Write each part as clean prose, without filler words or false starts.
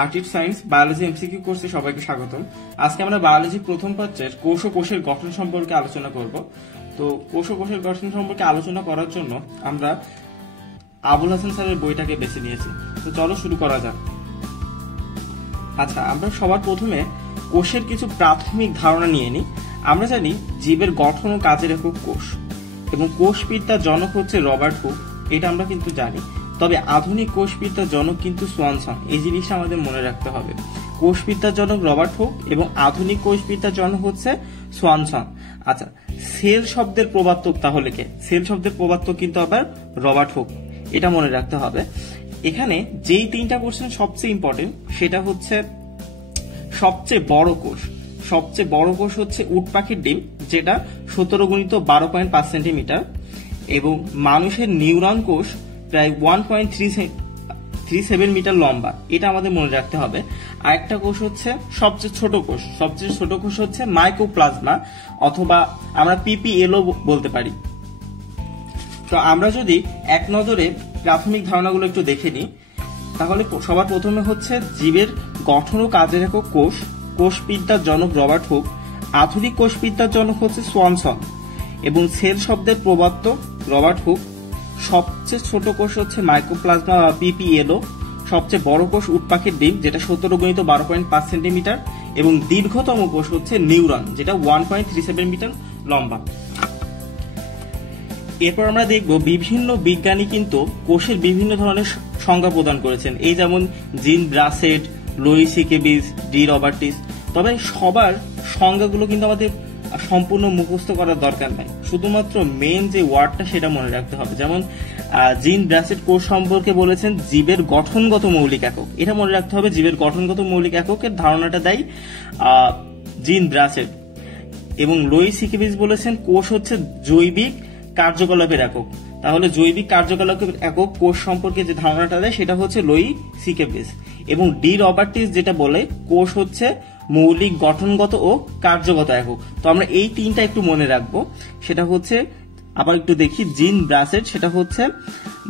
আর্টিড science biology MCQ কোর্সে সবাইকে স্বাগতম। আজকে আমরা বায়োলজি প্রথম পত্রের কোষ ও কোষের গঠন সম্পর্কে আলোচনা করব। তো কোষ ও কোষের গঠন সম্পর্কে আলোচনা করার জন্য আমরা আবুল হাসান স্যারের বইটাকে বেছে নিয়েছি। তো চলো শুরু করা যাক। আচ্ছা, আমরা সবার প্রথমে কোষের কিছু প্রাথমিক ধারণা নিয়ে নিই। আমরা জানি জীবের গঠন ও কাজের একক কোষ, এবং কোষবিদ্যার জনক হচ্ছে রবার্ট হুক, এটা আমরা কিন্তু জানি। তবে আধুনিক কোষবিদ্যার জনক কিন্তু সোয়ানসন, এই জিনিসটা আমাদের মনে রাখতে হবে। কোষবিদ্যার জনক রবার্ট হুক এবং আধুনিক কোষবিদ্যার জনক হচ্ছে সোয়ানসন। আচ্ছা, সেল শব্দের প্রবর্তক তাহলে কে? সেল শব্দের প্রবর্তক কিন্তু আবার রবার্ট হুক, এটা মনে রাখতে হবে। এখানে যেই তিনটা কোশ্চেন সবচেয়ে ইম্পর্টেন্ট, সেটা হচ্ছে সবচেয়ে বড় কোষ। সবচেয়ে বড় কোষ হচ্ছে উট পাখির ডিম, যেটা 17x12.5 সেন্টিমিটার, এবং মানুষের নিউরন কোষ প্রায় 1.37 মিটার লম্বা, এটা আমাদের মনে রাখতে হবে। আরেকটা কোষ হচ্ছে সবচেয়ে ছোট কোষ। সবচেয়ে ছোট কোষ হচ্ছে মাইকোপ্লাজমা, অথবা আমরা পিপিএলও বলতে পারি। তো আমরা যদি এক নজরে প্রাথমিক ধারণাগুলো একটু দেখে নিই, তাহলে সবার প্রথমে হচ্ছে জীবের গঠন ও কাজের একক কোষ। কোষবিদ্যার জনক রবার্ট হুক, আধুনিক কোষবিদ্যার জনক হচ্ছে সোয়ানসন, এবং সেল শব্দের প্রবর্তক রবার্ট হুক। সবচেয়ে ছোট কোষ হচ্ছে মাইক্রোপ্লাজমা বা পিপিএলও। সবচেয়ে বড় কোষ উট পাখির ডিম, যেটা 17x12.5 সেন্টিমিটার, এবং দীর্ঘতম কোষ হচ্ছে নিউরন, যেটা 1.37 মিটার লম্বা। এরপর আমরা দেখব বিভিন্ন বিজ্ঞানী কিন্তু কোষের বিভিন্ন ধরনের সংজ্ঞা প্রদান করেছেন, এই যেমন জিন ব্রাসেট, লুই সিকেবিজ, ডি রবার্টিস। তবে সবার সংজ্ঞাগুলো কিন্তু আমাদের সম্পূর্ণ মুখস্থ করার দরকার নাই, শুধুমাত্র মেন যে ওয়ার্ডটা সেটা মনে রাখতে হবে। যেমন জিন ব্রাসেট কোষ সম্পর্কে বলেছেন জীবের গঠনগত মৌলিক একক, এটা মনে রাখতে হবে। জীবের গঠনগত মৌলিক এককের ধারণাটা দেয় জিন ব্রাসেট। এবং লুই সিকেবিজ বলেছেন কোষ হচ্ছে জৈবিক কার্যকলাপের একক। তাহলে জৈবিক কার্যকলাপের একক কোষ সম্পর্কে যে ধারণাটা দেয় সেটা হচ্ছে লুই সিকেবিজ। এবং ডি রবার্টিস যেটা বলে কোষ হচ্ছে মৌলিক গঠনগত ও কার্যগত একক। তো আমরা এই তিনটা একটু মনে রাখবো। সেটা হচ্ছে, আবার একটু দেখি, জিন ব্রাসেট সেটা হচ্ছে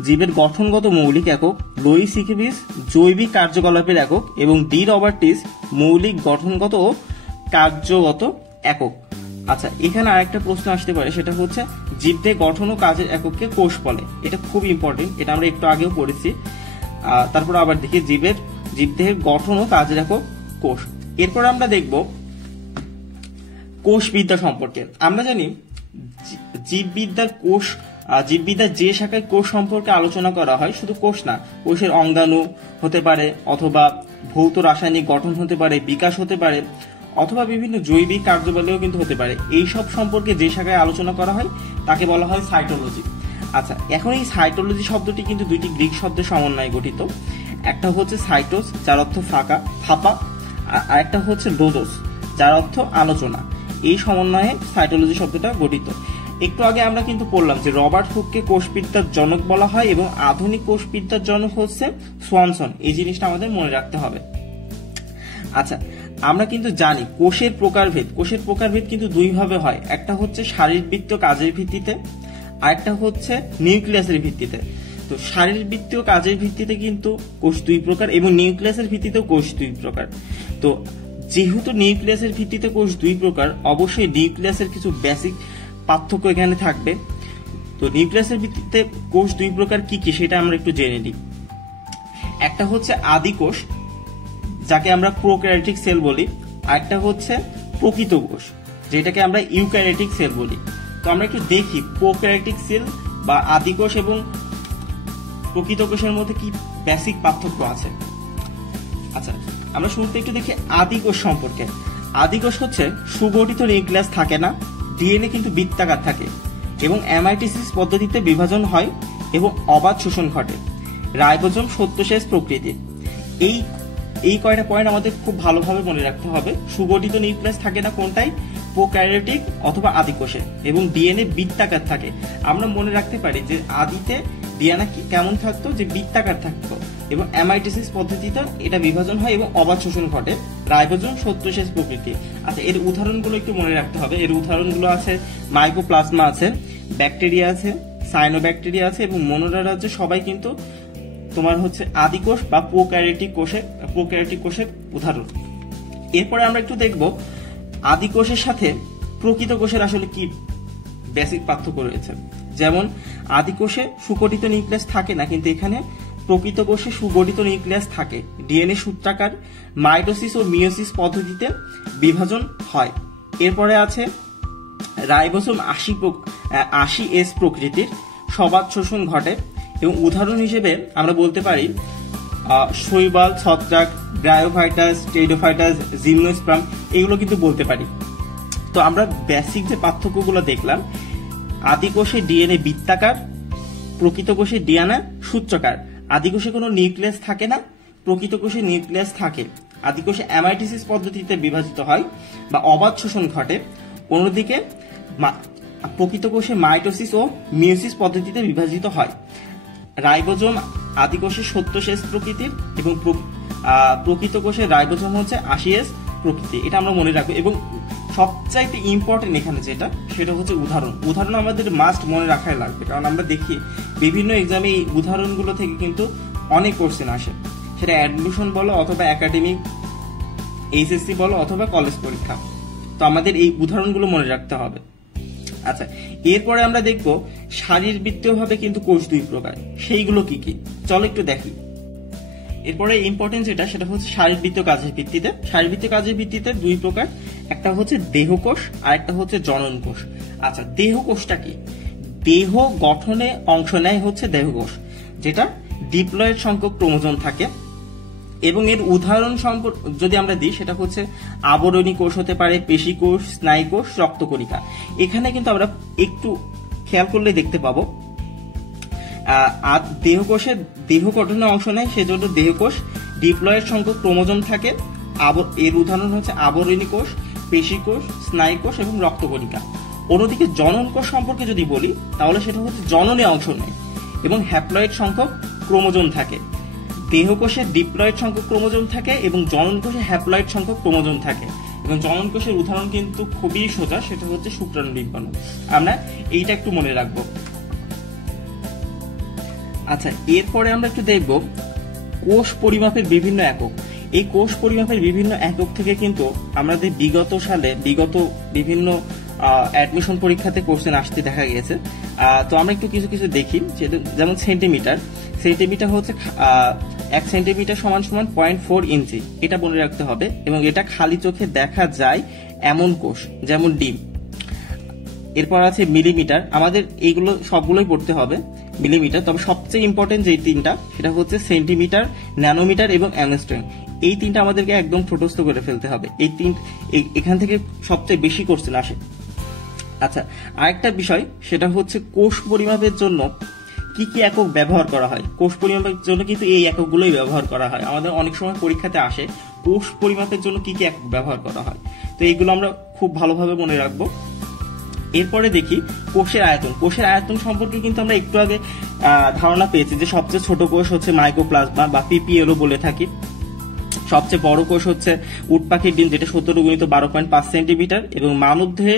জীবের গঠনগত মৌলিক একক, লুই সিকেবিজ জৈবিক কার্যকলাপের একক, এবং ডি রবার্টিস মৌলিক গঠনগত ও কার্যগত একক। আচ্ছা, এখানে আরেকটা প্রশ্ন আসতে পারে, সেটা হচ্ছে জীবদেহ গঠন ও কাজের একককে কোষ বলে। এটা খুব ইম্পর্টেন্ট, এটা আমরা একটু আগেও পড়েছি। তারপর আবার দেখি জীবদেহের গঠন ও কাজের একক কোষ। এরপর আমরা দেখব কোষবিদ্যা সম্পর্কে। আমরা জানি জীববিদ্যার যে শাখায় কোষ সম্পর্কে আলোচনা করা হয়, শুধু কোষ না, কোষের অঙ্গাণু হতে পারে, অথবা ভৌত রাসায়নিক গঠন হতে পারে, বিকাশ হতে পারে, অথবা বিভিন্ন জৈবিক কার্যাবলীও কিন্তু হতে পারে। এই সব সম্পর্কে যে শাখায় আলোচনা করা হয় তাকে বলা হয় সাইটোলজি। আচ্ছা, এখন এই সাইটোলজি শব্দটি কিন্তু দুইটি গ্রিক শব্দের সমন্বয়ে গঠিত। একটা হচ্ছে সাইটোস, যার অর্থ ফাঁপা, আর একটা হচ্ছে লোজোস, যার অর্থ আলোচনা। এই সমন্বয়ে সাইটোলজি শব্দটা গঠিত। একটু আগে আমরা কিন্তু পড়লাম যে রবার্ট হুককে কোষবিদ্যার জনক বলা হয়, এবং আধুনিক কোষবিদ্যার জনক হচ্ছে সোয়ানসন। এই জিনিসটা আমাদের মনে রাখতে হবে। আচ্ছা, আমরা কিন্তু জানি কোষের প্রকারভেদ কিন্তু দুই ভাবে হয়। একটা হচ্ছে শারীরবৃত্তীয় কাজের ভিত্তিতে, আর একটা হচ্ছে নিউক্লিয়াসের ভিত্তিতে। তো শারীরবৃত্তীয় কাজের ভিত্তিতে কিন্তু কোষ দুই প্রকার, এবং নিউক্লিয়াসের ভিত্তিতেও কোষ দুই প্রকার। তো যেহেতু নিউক্লিয়াসের ভিত্তিতে কোষ দুই প্রকার, অবশ্যই নিউক্লিয়াসের কিছু বেসিক পার্থক্য এখানে থাকবে। তো নিউক্লিয়াসের ভিত্তিতে কোষ দুই প্রকার কি কি সেটা আমরা একটু জেনে নিই। একটা হচ্ছে আদি কোষ, যাকে আমরা প্রোক্যারিওটিক সেল বলি, আর একটা হচ্ছে প্রকৃত কোষ, যেটাকে আমরা ইউক্যারিওটিক সেল বলি। তো আমরা একটু দেখি প্রোক্যারিওটিক সেল বা আদি কোষ এবং প্রকৃত কোষের মধ্যে কি বেসিক পার্থক্য আছে। আচ্ছা, আমরা শুরুতে একটু দেখি আদি কোষ সম্পর্কে। আদি কোষ হচ্ছে সুগঠিত নিউক্লিয়াস থাকে না, ডিএনএ কিন্তু বৃত্তাকার থাকে, এবং অ্যামাইটোসিস পদ্ধতিতে বিভাজন হয় এবং অবাধ শোষণ ঘটে। রাইবোজোম সত্যশেষ প্রকৃতির। এই কয়টা পয়েন্ট আমাদের খুব ভালোভাবে মনে রাখতে হবে। সুগঠিত নিউক্লিয়াস থাকে না কোনটাই? প্রোক্যারিওটিক অথবা আদি কোষে, এবং ডিএনএ বৃত্তাকার থাকে। আমরা মনে রাখতে পারি যে আদিতে ডিএনএ কেমন থাকতো, যে বৃত্তাকার থাকতো, এবং অ্যামাইটোসিস পদ্ধতিতে এটা বিভাজন হয় এবং অবাধ শোষণ ঘটে। রাইবোজোম সত্যশেষ প্রকৃতি। আচ্ছা, এর উদাহরণগুলো একটু মনে রাখতে হবে। এর উদাহরণগুলো আছে মাইকোপ্লাজমা আছে, ব্যাকটেরিয়া আছে, সায়ানোব্যাকটেরিয়া আছে, এবং মনোরার আছে। সবাই কিন্তু তোমার হচ্ছে আদিকোষ বা প্রোক্যারিওটিক কোষের উদাহরণ। এরপরে আমরা একটু দেখব আদিকোষের সাথে প্রকৃত কোষের আসলে কি বেসিক পার্থক্য রয়েছে। যেমন আদিকোষে সুগঠিত নিউক্লিয়াস থাকে না, কিন্তু এখানে প্রকৃত কোষে সুগঠিত নিউক্লিয়াস থাকে। ডিএনএ সূত্রাকার মাইটোসিস ও মিয়োসিস পদ্ধতিতে বিভাজন হয়। এরপরে আছে রাইবোসোম 80S প্রকৃতির, সবাত শোষণ ঘটে এবং উদাহরণ হিসেবে আমরা বলতে পারি শৈবাল, ছত্রাক, ব্রায়োফাইটাস, টেরিডোফাইটাস, জিমনোস্পার্ম, এগুলো কিন্তু বলতে পারি। তো আমরা বেসিক যে পার্থক্যগুলো দেখলাম, আদিকোষে ডিএনএ বৃত্তাকার, প্রকৃত কোষে ডিএনএ সূত্রাকার। আদিকোষে কোনো নিউক্লিয়াস থাকে না, প্রকৃত কোষে নিউক্লিয়াস থাকে। আদিকোষে অ্যামাইটোসিস পদ্ধতিতে বিভাজিত হয় বা অবাধ শোষণ ঘটে। অন্যদিকে প্রকৃত কোষে মাইটোসিস ও মিয়োসিস পদ্ধতিতে বিভাজিত হয়। রাইবোজোম আদিকোষে 70S প্রকৃতির এবং প্রকৃত কোষে রাইবোজোম হচ্ছে 80S প্রকৃতি। এটা আমরা মনে রাখবো। এবং সবচাইতে ইম্পর্টেন্ট এখানে যেটা, সেটা হচ্ছে উদাহরণ আমাদের মাস্ট মনে রাখাই লাগবে, কারণ আমরা দেখি বিভিন্ন এক্সামে এই উদাহরণগুলো থেকে কিন্তু অনেক কোশ্চেন আসে, সেটা অ্যাডমিশন বলো অথবা একাডেমিক, এইচএসসি বলো অথবা কলেজ পরীক্ষা। তো আমাদের এই উদাহরণগুলো মনে রাখতে হবে। আচ্ছা, এরপরে আমরা দেখব শারীরবৃত্তীয় ভাবে কিন্তু কোষ দুই প্রকার, সেইগুলো কি কি চলো একটু দেখি। এরপরে ইম্পর্টেন্ট যেটা, সেটা হচ্ছে শারীরবৃত্তীয় কাজের ভিত্তিতে। শারীরবৃত্তীয় কাজের ভিত্তিতে দুই প্রকার, একটা হচ্ছে দেহকোষ আর একটা হচ্ছে জনন কোষ। আচ্ছা, দেহকোষটা কি? দেহ গঠনে অংশ নেয় হচ্ছে দেহকোষ, যেটা ডিপ্লয়েড সংখ্যক ক্রোমোজোম থাকে। এবং এর উদাহরণ যদি আমরা দিই, সেটা হচ্ছে আবরণী কোষ হতে পারে, পেশি কোষ, স্নায়ু কোষ, রক্তকণিকা। এখানে কিন্তু আমরা একটু খেয়াল করলে দেখতে পাবো দেহকোষে দেহ গঠনে অংশ নেয়, সেজন্য দেহকোষ ডিপ্লয়েড সংখ্যক ক্রোমোজোম থাকে। এর উদাহরণ হচ্ছে আবরণী কোষ, পেশি কোষ, স্নায়ু কোষ এবং রক্তকণিকা। অন্যদিকে জনন কোষ সম্পর্কে যদি বলি, তাহলে সেটা হচ্ছে জননে অংশ নেয় এবং হ্যাপ্লয়েড সংখ্যক ক্রোমোজোম থাকে। দেহকোষে ডিপ্লয়েড সংখ্যক ক্রোমোজোম থাকে এবং জনন কোষে হ্যাপ্লয়েড সংখ্যক ক্রোমোজোম থাকে। এবং জনন কোষের উদাহরণ কিন্তু খুবই সোজা, সেটা হচ্ছে শুক্রাণু ডিম্বাণু। আমরা এইটা একটু মনে রাখবো। আচ্ছা, এরপরে আমরা একটু দেখব কোষ পরিমাপের বিভিন্ন একক। এই কোষ পরিমাপের বিভিন্ন একক থেকে কিন্তু আমাদের বিগত বিভিন্ন অ্যাডমিশন পরীক্ষাতে কোশ্চেন আসতে দেখা গিয়েছে। তো আমরা একটু কিছু দেখি, যেমন সেন্টিমিটার হচ্ছে 1 সেন্টিমিটার সমান 0.4 ইঞ্চি, এটা মনে রাখতে হবে। এবং এটা খালি চোখে দেখা যায় এমন কোষ, যেমন ডিম। এরপর আছে মিলিমিটার, আমাদের এইগুলো সবগুলোই পড়তে হবে মিলিমিটার, তবে সবচেয়ে ইম্পর্টেন্ট যে তিনটা, সেটা হচ্ছে সেন্টিমিটার, ন্যানোমিটার এবং অ্যাংস্ট্রম। এই তিনটা আমাদেরকে একদম ঠোঁটস্থ করে ফেলতে হবে। এখান থেকে সবচেয়ে বেশি কোশ্চেন আসে। আচ্ছা, আরেকটা বিষয়, সেটা হচ্ছে কোষ পরিমাপের জন্য কি কি একক ব্যবহার করা হয়। কোষ পরিমাপের জন্য কিন্তু এই এককগুলোই ব্যবহার করা হয়। আমাদের অনেক সময় পরীক্ষাতে আসে কোষ পরিমাপের জন্য কি কি একক ব্যবহার করা হয়। তো এইগুলো আমরা খুব ভালোভাবে মনে রাখবো। এরপরে দেখি কোষের আয়তন। কোষের আয়তন সম্পর্কে কিন্তু আমরা একটু আগে ধারণা পেয়েছি যে সবচেয়ে ছোট কোষ হচ্ছে মাইক্রোপ্লাজমা বা পিপিএলও বলে থাকি। সবচেয়ে বড় কোষ হচ্ছে উট পাখির ডিম, যেটা 17×12.5 সেন্টিমিটার। এবং মানবদেহে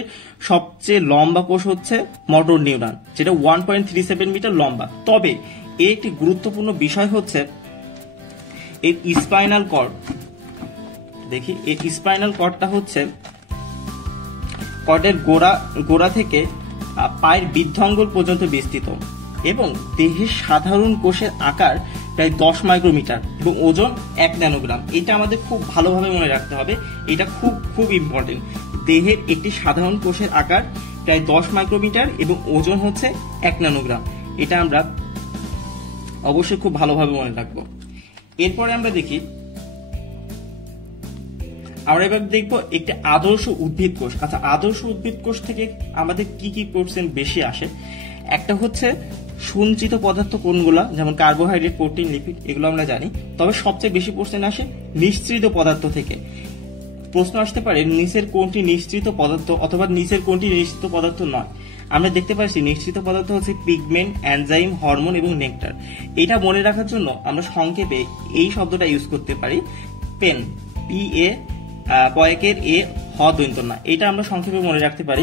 সবচেয়ে লম্বা কোষ হচ্ছে মোটর নিউরন, যেটা 1.37 মিটার লম্বা। তবে এর একটি গুরুত্বপূর্ণ বিষয় হচ্ছে এর স্পাইনাল কর্ড। দেখি, এই স্পাইনাল কর্ডটা হচ্ছে কর্ডের গোড়া থেকে পায়ের বৃদ্ধাঙ্গুল পর্যন্ত বিস্তৃত এবং দেহের সাধারণ কোষের আকার প্রায় 10 মাইক্রোমিটার এবং ওজন 1 ন্যানোগ্রাম। এটা আমাদের খুব ভালোভাবে মনে রাখতে হবে, এটা খুব ইম্পর্টেন্ট। দেহের একটি সাধারণ কোষের আকার প্রায় 10 মাইক্রোমিটার এবং ওজন হচ্ছে 1 ন্যানোগ্রাম। এটা আমরা অবশ্যই খুব ভালোভাবে মনে রাখবো। এরপরে আমরা এবার দেখবো একটি আদর্শ উদ্ভিদ কোষ। আচ্ছা, আদর্শ উদ্ভিদ কোষ থেকে আমাদের কি কি কোশ্চেন বেশি আসে? একটা হচ্ছে সঞ্চিত পদার্থ কোনগুলা, যেমন কার্বোহাইড্রেট, প্রোটিন, লিপিড, এগুলো আমরা জানি। তবে সবচেয়ে বেশি কোশ্চেন আসে নিঃসৃত পদার্থ থেকে। প্রশ্ন আসতে পারে নিচের কোনটি নিঃসৃত পদার্থ অথবা নিচের কোনটি নিঃসৃত পদার্থ নয়। আমরা দেখতে পাচ্ছি নিঃসৃত পদার্থ হচ্ছে পিগমেন্ট, এনজাইম, হরমোন এবং নেকটার। এটা মনে রাখার জন্য আমরা সংক্ষেপে এই শব্দটা ইউজ করতে পারি, পেন, PA, পয়েকের এ, হ দৈন্ত না। এটা আমরা সংক্ষেপে মনে রাখতে পারি।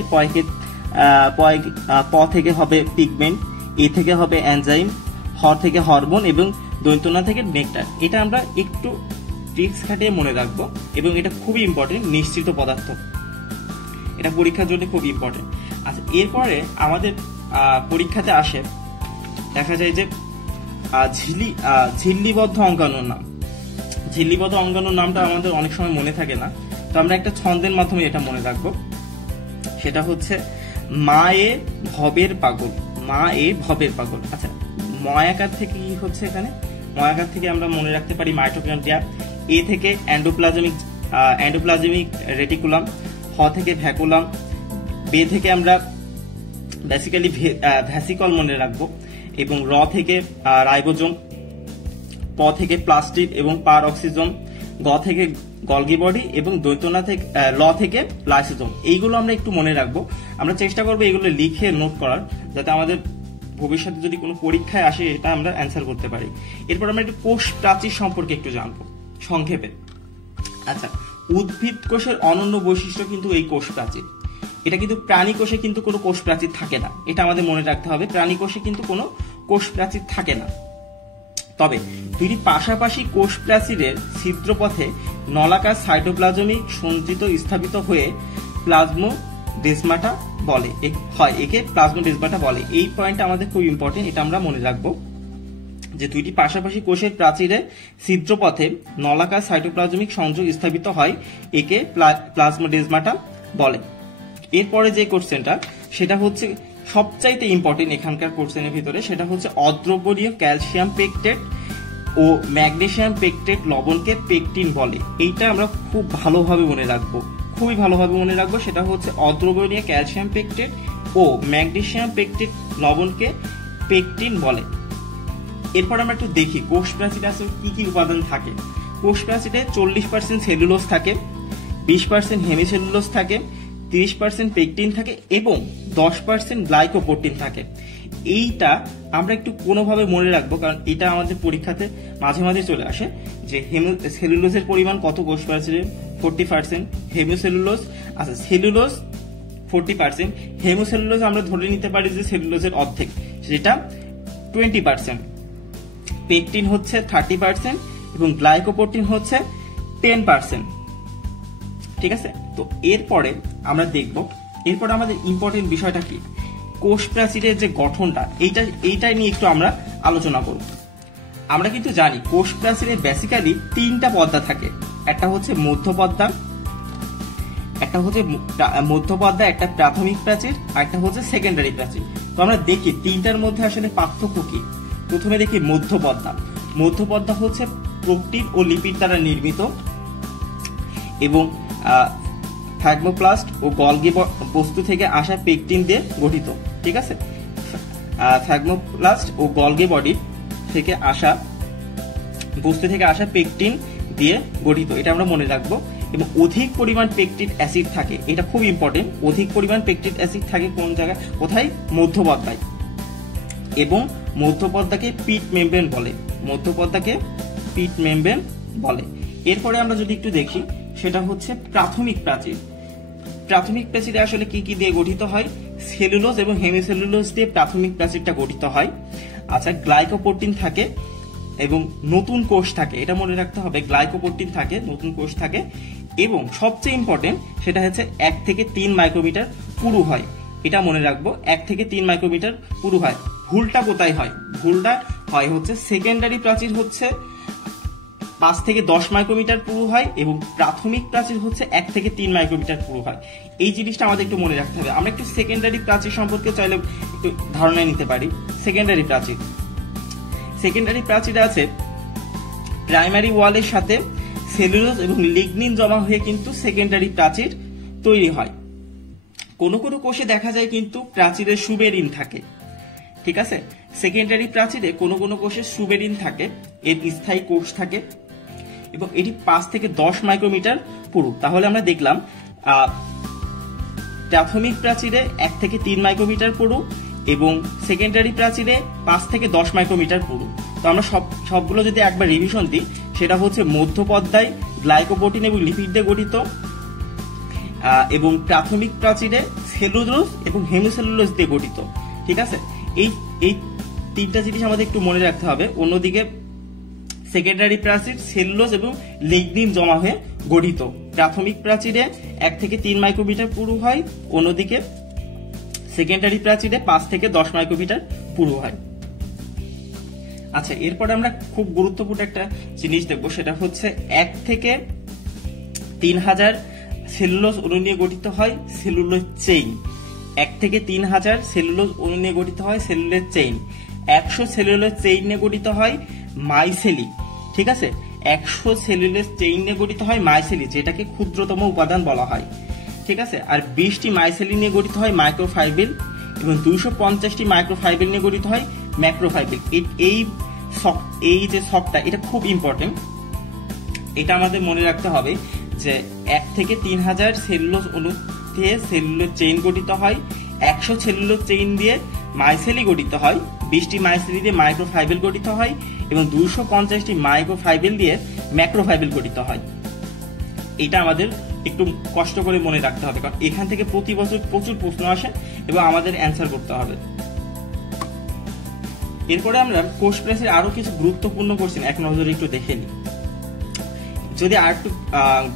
প থেকে হবে পিগমেন্ট, এ থেকে হবে এনজাইম, হ থেকে হরমোন এবং দৈত্যনা থেকে নেকটার। এটা আমরা একটু ট্রিক্স খাটিয়ে মনে রাখবো এবং এটা খুবই ইম্পর্টেন্ট, নিশ্চিত পদার্থ, এটা পরীক্ষার জন্য খুব ইম্পর্টেন্ট। আচ্ছা, এরপরে আমাদের পরীক্ষাতে আসে দেখা যায় যে ঝিল্লিবদ্ধ অঙ্গাণুর নাম। ঝিল্লিবদ্ধ অঙ্গাণুর নামটা আমাদের অনেক সময় মনে থাকে না, তো আমরা একটা ছন্দের মাধ্যমে এটা মনে রাখবো। সেটা হচ্ছে মা এ ভবের পাগল, মা এ ভবের পাগল। আচ্ছা, ময়াকার থেকে কি হচ্ছে এখানে, ময়াকার থেকে আমরা মনে রাখতে পারি মাইটোকন্ড্রিয়া, এ থেকে এন্ডোপ্লাজমিক রেটিকুলাম, হ থেকে ভ্যাকুলাম, বে থেকে আমরা বেসিক্যালি ভ্যাসিকল মনে রাখবো, এবং র থেকে রাইবোজোম, প থেকে প্লাস্টিড এবং পার অক্সিজোম, গ থেকে গলগি বডি এবং দৈত্যনা থেকে ল থেকে লাইসোজোম। এইগুলো আমরা একটু মনে রাখবো। আমরা চেষ্টা করবো এগুলো লিখে নোট করার, যাতে আমাদের ভবিষ্যতে যদি কোনো পরীক্ষায় আসে এটা আমরা অ্যান্সার করতে পারি। এরপর আমরা একটু কোষ প্রাচীর সম্পর্কে একটু জানবো সংক্ষেপে। আচ্ছা, উদ্ভিদ কোষের অনন্য বৈশিষ্ট্য কিন্তু এই কোষ প্রাচীর। এটা কিন্তু প্রাণী কোষে কিন্তু কোনো কোষ প্রাচীর থাকে না, এটা আমাদের মনে রাখতে হবে। প্রাণী কোষে কিন্তু কোনো কোষ প্রাচীর থাকে না। তবে দুইটি পাশাপাশি কোষ প্রাচীরের ছিদ্রপথে নলাকার সাইটোপ্লাজমিক সঞ্চিত স্থাপিত হয়ে প্লাজমোডেসমাটা বলে হয়, একে প্লাজমোডেসমাটা বলে। এই পয়েন্টটা আমাদের খুব ইম্পর্টেন্ট, এটা আমরা মনে রাখবো যে দুইটি পাশাপাশি কোষের প্রাচীরে ছিদ্রপথে নলাকার সাইটোপ্লাজমিক সংযোগ স্থাপিত হয়, একে প্লাজমোডেসমাটা বলে। এরপরে যে কোশ্চেনটা সেটা হচ্ছে সবচাইতে ইম্পর্টেন্ট এখানকার কোশ্চেনের ভিতরে, সেটা হচ্ছে অদ্রবণীয় ক্যালসিয়াম পেকটেট ও ম্যাগনেসিয়াম পেকটেট লবণকে পেকটিন বলে। এইটা আমরা খুব ভালোভাবে মনে রাখবো, খুবই ভালোভাবে মনে রাখবো। সেটা হচ্ছে অদ্রবণীয় ক্যালসিয়াম পেকটেট ও ম্যাগনেসিয়াম পেকটেট লবণকে পেকটিন বলে। এরপর আমরা একটু দেখি কোষ প্রাচীরে আসলে কি কি উপাদান থাকে। কোষ প্রাচীরে 40% সেলুলোজ থাকে, 20% হেমিসেলুলোজ থাকে, 30% পেকটিন থাকে এবং 10% গ্লাইকোপ্রোটিন থাকে। এইটা আমরা একটু কোনোভাবে মনে রাখবো, কারণ এটা আমাদের পরীক্ষাতে মাঝে মাঝে চলে আসে যে সেলুলোজের পরিমাণ কত কোষ প্রাচীরে, 40%। হেমিসেলুলোজ, আচ্ছা সেলুলোজ 40%, হেমিসেলুলোজ আমরা ধরে নিতে পারি যে সেলুলোজের অর্ধেক, সেটা 20%। পেকটিন হচ্ছে 30% এবং গ্লাইকোপ্রোটিন হচ্ছে 10%। ঠিক আছে, তো এরপরে আমরা দেখব, এরপরে আমাদের ইম্পর্টেন্ট বিষয়টা কি, কোষ প্রাচীরের যে গঠনটা, এইটাই নিয়ে একটু আমরা আলোচনা করব। আমরা কিন্তু জানি কোষ প্রাচীরে বেসিক্যালি 3টা পর্দা থাকে, একটা হচ্ছে মধ্যপর্দা, একটা প্রাথমিক প্রাচীর, আর একটা হচ্ছে সেকেন্ডারি প্রাচীর। তো আমরা দেখি 3টার মধ্যে আসলে পার্থক্য কি। প্রথমে দেখি মধ্যপর্দা। মধ্যপর্দা হচ্ছে প্রোটিন ও লিপিড দ্বারা নির্মিত এবং থাইমোপ্লাস্ট ও গলগি বস্তু থেকে আসা পেকটিন দিয়ে গঠিত। ঠিক আছে, থাইমোপ্লাস্ট ও গলগি বডি থেকে আসা বস্তু থেকে আসা পেকটিন দিয়ে গঠিত, এটা আমরা মনে রাখবো। এবং অধিক পরিমাণ পেকটিক অ্যাসিড থাকে, এটা খুব ইম্পর্টেন্ট। অধিক পরিমাণ পেকটিক অ্যাসিড থাকে কোন জায়গায়, কোথায়, মধ্যপর্দায়। এবং মধ্যপর্দাকে পিট মেমব্রেন বলে, মধ্যপর্দাকে পিট মেমব্রেন বলে। এরপরে আমরা যদি একটু দেখি, সেটা হচ্ছে প্রাথমিক প্রাচীর। প্রাথমিক প্রাচীরে আসলে কি কি দিয়ে গঠিত হয়, সেলুলোজ এবং হেমিসেলুলোজ দিয়ে প্রাথমিক প্রাচীরটা গঠিত হয়। আচ্ছা, গ্লাইকোপ্রোটিন থাকে এবং নতুন কোষ থাকে, এটা মনে রাখতে হবে, গ্লাইকোপ্রোটিন থাকে, নতুন কোষ থাকে। এবং সবচেয়ে ইম্পর্টেন্ট সেটা হচ্ছে 1 থেকে 3 মাইক্রোমিটার পুরু হয়, এটা মনে রাখবো, 1 থেকে 3 মাইক্রোমিটার পুরু হয়। ভুলটা কোথায় হয়, ভুলটা হয় হচ্ছে সেকেন্ডারি প্রাচীর হচ্ছে 5 থেকে 10 মাইক্রোমিটার পুরু হয় এবং প্রাথমিক প্রাচীর হচ্ছে 1 থেকে 3 মাইক্রোমিটার পুরু হয়। এই জিনিসটা আমাদের একটু মনে রাখতে হবে। আমরা একটু সেকেন্ডারি প্রাচীর সম্পর্কে চাইলে একটু ধারণা নিতে পারি। সেকেন্ডারি প্রাচীরে আছে প্রাইমারি ওয়ালের সাথে সেলুলোজ এবং লিগনিন জমা হয়ে কিন্তু সেকেন্ডারি প্রাচীর তৈরি হয়। কোনো কোনো কোষে দেখা যায় কিন্তু প্রাচীরে সুবেরিন থাকে। ঠিক আছে, সেকেন্ডারি প্রাচীরে কোনো কোনো কোষে সুবেরিন থাকে, এর স্থায়ী কোষ থাকে এবং এটি 5 থেকে 10 মাইক্রোমিটার পুরু। তাহলে আমরা দেখলাম প্রাথমিক প্রাচীরে 1 থেকে 3 মাইক্রোমিটার পুরু এবং সেকেন্ডারি প্রাচীরে 5 থেকে 10 মাইক্রোমিটার পুরু। তো আমরা সবগুলো যদি একবার রিভিশন দিই, সেটা হচ্ছে মধ্যপর্দায় গ্লাইকোপ্রোটিন এবং লিপিড দিয়ে গঠিত এবং প্রাথমিক প্রাচীরে সেলুলোজ এবং হেমিসেলুলোজ দিয়ে গঠিত। ঠিক আছে, এই 3টা জিনিস আমাদের একটু মনে রাখতে হবে। অন্যদিকে সেকেন্ডারি প্রাচীর সেলুলোজ এবং লিগনিন জমা হয়ে গঠিত। প্রাথমিক প্রাচীরে 1 থেকে 3 মাইক্রোমিটার পুরু হয়, অন্যদিকে সেকেন্ডারি প্রাচীরে 5 থেকে 10 মাইক্রোমিটার পুরু হয়। আচ্ছা, এরপরে আমরা খুব গুরুত্বপূর্ণ একটা জিনিস দেখবো, সেটা হচ্ছে 1 থেকে 3000 সেলুলোজ অণু নিয়ে গঠিত হয় সেলুলোজ চেইন। 1 থেকে 3000 সেলুলোজ অণু নিয়ে গঠিত হয় সেলুলোজ চেইন। 100 সেলুলোজ চেইন নিয়ে গঠিত হয় মাইসেলি। ঠিক আছে, 100 সেলুলোজ চেইন নিয়ে গঠিত হয় মাইসেলি, যেটাকে ক্ষুদ্রতম উপাদান বলা হয়। ঠিক আছে, আর 20টি মাইসেলি নিয়ে গঠিত হয় মাইক্রোফাইবিল এবং 250টি মাইক্রোফাইবিল নিয়ে গঠিত হয় ম্যাক্রোফাইবিল। এই যে শকটা, এটা খুব ইম্পর্টেন্ট, এটা আমাদের মনে রাখতে হবে যে 1 থেকে 3000 সেলুলোজ অণু দিয়ে সেলুলোজ চেইন গঠিত হয়, 100 সেলুলোজ চেইন দিয়ে মাইসেলি গঠিত হয়, 20টি মাইসেলি দিয়ে মাইক্রোফাইবিল গঠিত হয় এবং 250টি মাইক্রোফাইবিল দিয়ে ম্যাক্রোফাইবিল গঠিত হয়। এটা আমাদের একটু কষ্ট করে মনে রাখতে হবে, কারণ এখান থেকে প্রতি বছর প্রচুর প্রশ্ন আসে এবং আমাদের অ্যান্সার করতে হবে। এরপরে আমরা কোষ প্রাচীর আরো কিছু গুরুত্বপূর্ণ কোশ্চেন এক নজরে একটু দেখে নিই। যদি আরেকটু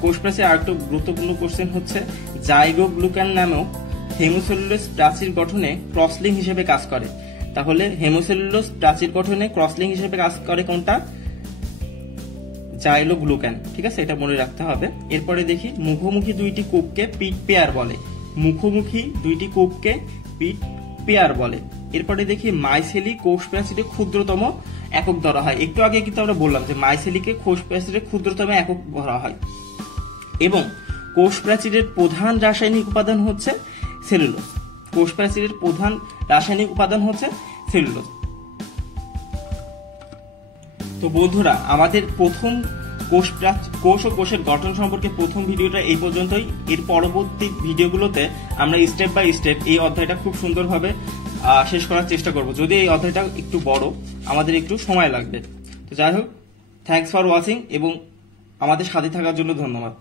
কোষ প্রাচীর আরেকটু গুরুত্বপূর্ণ কোশ্চেন হচ্ছে জাইগোগ্লুকান নামক হেমোসেলুলোজ প্রাচীর গঠনে ক্রসলিং হিসেবে কাজ করে। তাহলে হেমোসেলুলোজ প্রাচীর গঠনে ক্রসলিং হিসেবে কাজ করে কোনটা? জাইলোগ্লুকান। ঠিক আছে, এটা মনে রাখতে হবে। এরপরে দেখি মুখোমুখি দুইটি কূপকে পিট পেয়ার বলে। মুখোমুখি দুইটি কূপকে পিট পেয়ার বলে। এরপরে দেখি মাইসেলি কোষ প্রাচীরে ক্ষুদ্রতম একক ধরা হয়। একটু আগে কিন্তু আমরা বললাম যে মাইসেলিকে কোষ প্রাচীরে ক্ষুদ্রতম একক ধরা হয় এবং কোষ প্রাচীরের প্রধান রাসায়নিক উপাদান হচ্ছে সেলুলোজ। কোষ প্রাচীরের প্রধান রাসায়নিক উপাদান হচ্ছে সেলুলোজ। তো বন্ধুরা, আমাদের প্রথম কোষ ও কোষের গঠন সম্পর্কে প্রথম ভিডিওটা এই পর্যন্তই। এর পরবর্তী ভিডিওগুলোতে আমরা স্টেপ বাই স্টেপ এই অধ্যায়টা খুব সুন্দরভাবে শেষ করার চেষ্টা করব। যদি এই অধ্যায়টা একটু বড়, আমাদের একটু সময় লাগবে। তো যাই হোক, থ্যাঙ্কস ফর ওয়াচিং এবং আমাদের সাথে থাকার জন্য ধন্যবাদ।